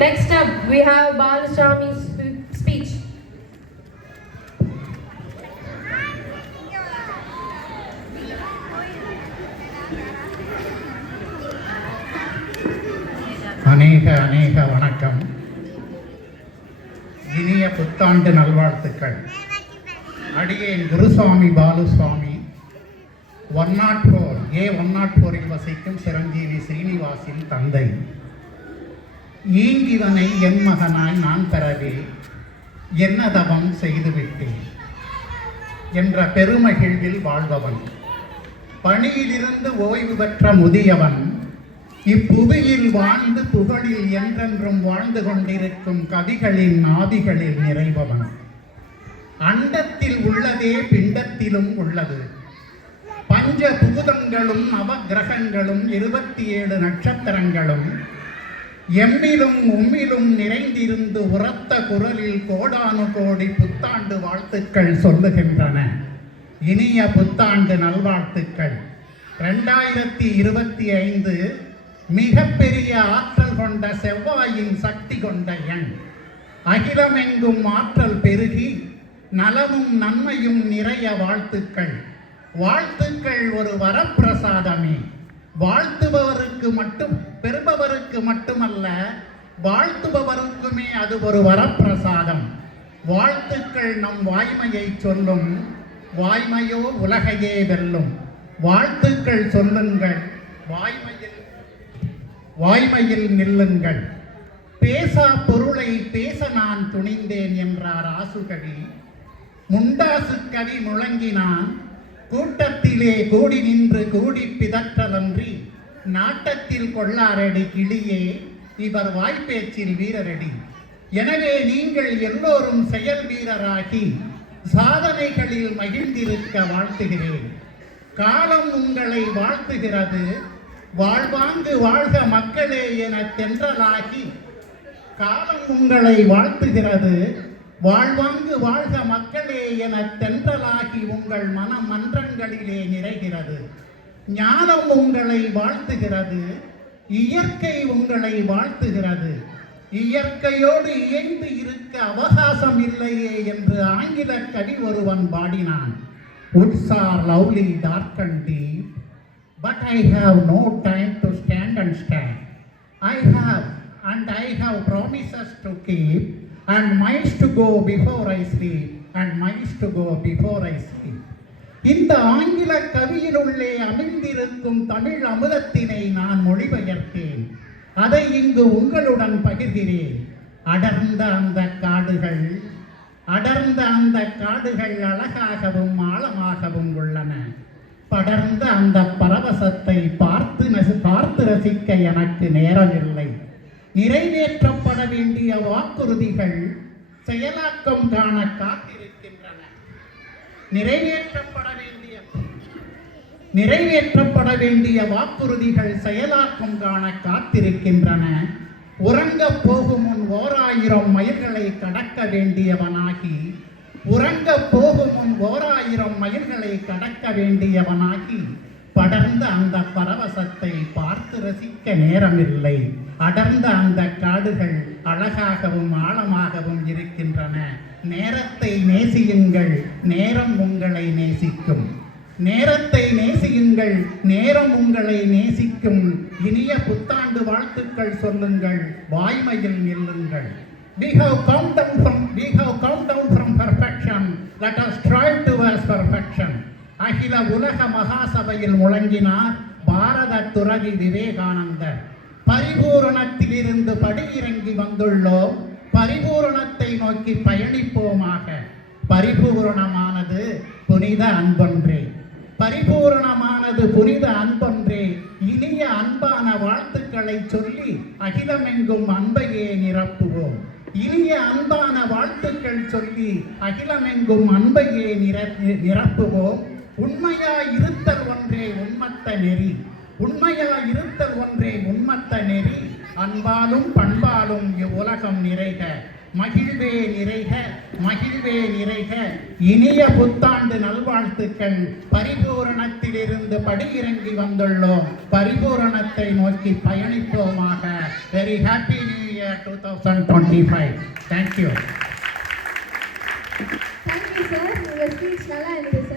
Next up, we have Balaswami's speech. அநேக வணக்கம். இனிய புத்தாண்டு நல்வாழ்த்துக்கள். அடியேன் குருசுவாமி பாலுசுவாமி 104 வசிக்கும் சிரஞ்சீவி ஸ்ரீனிவாசின் தந்தை. ஈங்கிவனை என் மகனாய் நான் பெறவே என்ன தவம் செய்துவிட்டேன் என்ற பெருமகிழ்வில் வாழ்பவன், பணியிலிருந்து ஓய்வு பெற்ற முதியவன், இப்புவியில் வாழ்ந்து புகழில் என்றென்றும் வாழ்ந்து கொண்டிருக்கும் கவிகளின் ஆதிகளில் நிறைபவன். அண்டத்தில் உள்ளதே பிண்டத்திலும் உள்ளது. பஞ்ச பூதங்களும் நவகிரகங்களும் 27 நட்சத்திரங்களும் எம்மிலும் உம்மிலும் நிறைந்திருந்து உரத்த குரலில் கோடானு கோடி புத்தாண்டு வாழ்த்துக்கள் சொல்லுகின்றன. இனிய புத்தாண்டு நல்வாழ்த்துக்கள். 2025 மிகப்பெரிய ஆற்றல் கொண்ட செவ்வாயின் சக்தி கொண்ட எண். அகிலமெங்கும் ஆற்றல் பெருகி நலமும் நன்மையும் நிறைய வாழ்த்துக்கள். வாழ்த்துக்கள் ஒரு வரப்பிரசாதமே. வாழ்த்துபவருக்கு மட்டும், பெறுபவருக்கு மட்டுமல்ல, வாழ்த்துபவருக்குமே அது ஒரு வரப்பிரசாதம். வாழ்த்துக்கள் நம் வாய்மையை சொல்லும், வாய்மையோ உலகையே வெல்லும். வாழ்த்துக்கள் சொல்லுங்கள், வாய்மையில் நில்லுங்கள். பேசா பொருளை பேச நான் துணிந்தேன் என்றார் ஆசுகவி. முண்டாசு கவி முழங்கினான், கூட்டத்திலே கூடி நின்று கூடி பிதற்றலன்றி நாட்டத்தில் கொள்ளாரடி கிளியே, இவர் வாய்ப்பேச்சில் வீரரடி. எனவே நீங்கள் எல்லோரும் செயல் வீரராகி சாதனைகளில் மகிழ்ந்திருக்க வாழ்த்துகிறேன். காலம் உங்களை வாழ்த்துகிறது. வாழ்வாங்கு வாழ்க மக்களே என தென்றலாகி காலம் உங்களை வாழ்த்துகிறது. வாழ்வாங்கு வாழ்க மக்களே என தென்றலாகி உங்கள் மனமன்றங்களிலே நிறைகிறது. ஞானம் உங்களை வாழ்த்துகிறது. இயற்கை உங்களை வாழ்த்துகிறது. இயற்கையோடு இயைந்து இருக்க அவகாசம் இல்லையே என்று ஆங்கில கவி ஒருவன் பாடினான். Woods are lovely, dark and deep, but I have no time to stand and stand. I have promises to keep, and miles to go before I sleep, and miles to go before I sleep. இந்த ஆங்கில கவியினுள்ளே அமிழ்ந்திருக்கும் தமிழ் அமுதத்தினை நான் மொழிபெயர்த்தேன். அதை இங்கு உங்களுடன் பகிர்கிறேன். அடர்ந்த அந்த காடுகள் அழகாகவும் ஆழமாகவும் உள்ளன. படர்ந்த அந்த பரவசத்தை பார்த்து ரசிக்க எனக்கு நேரமில்லை. நிறைவேற்றப்பட வேண்டிய வாக்குறுதிகள் செயலாக்கம் காண காத்திருக்கின்றன. நிறைவேற்றப்பட வேண்டிய வாக்குறுதிகள் செயலாக்கம் காண காத்திருக்கின்றன. உறங்கப் போகும் முன் 1000 மைல்களை கடக்க வேண்டியவனாகி, படர்ந்த அந்த பரவசத்தை பார்த்து ரசிக்க நேரமில்லை. அடர்ந்த அந்த காடுகள் அழகாகவும் ஆழமாகவும் இருக்கின்றன. நேரத்தை நேசியுங்கள், நேரம் உங்களை நேசிக்கும். நேரத்தை நேசியுங்கள், நேரம் உங்களை நேசிக்கும். இனிய புத்தாண்டு வாழ்த்துக்கள் சொல்லுங்கள், வாய்மையில் நில்லுங்கள். We have come down from perfection. Let us strive towards perfection. அகில உலக மகாசபையில் முழங்கினார் பாரத துறவி விவேகானந்தர். பரிபூரணத்திலிருந்து படியிறங்கி வந்துள்ளோம், பரிபூரணத்தை நோக்கி பயணிப்போமாக. பரிபூரணமானது புனித அன்பொன்றே, பரிபூரணமானது புனித அன்பொன்றே. இனிய அன்பான வாழ்த்துக்களை சொல்லி அகிலமெங்கும் அன்பையே நிரப்புவோம். இனிய அன்பான வாழ்த்துக்கள் சொல்லி அகிலமெங்கும் அன்பையே நிரப்புவோம். உண்மையாய் இருத்தல் ஒன்றே உண்மத்த நெறி, உண்மையாயிருத்தல் ஒன்றே உண்மத்த நெறி. அன்பாலும் பண்பாலும் இவ்வுலகம் நிறைக, மகிழ்வே நிறைக, மகிழ்வே நிறைக. இனிய புத்தாண்டு நல்வாழ்த்துக்கள். பரிபூரணத்திலிருந்து படியிறங்கி வந்துள்ளோம், பரிபூரணத்தை நோக்கி பயணிப்போமாக. Very happy new year. Year 2025. Thank you. Thank you sir, உங்கள் ஸ்பீச் நல்லா இருந்தது சார்.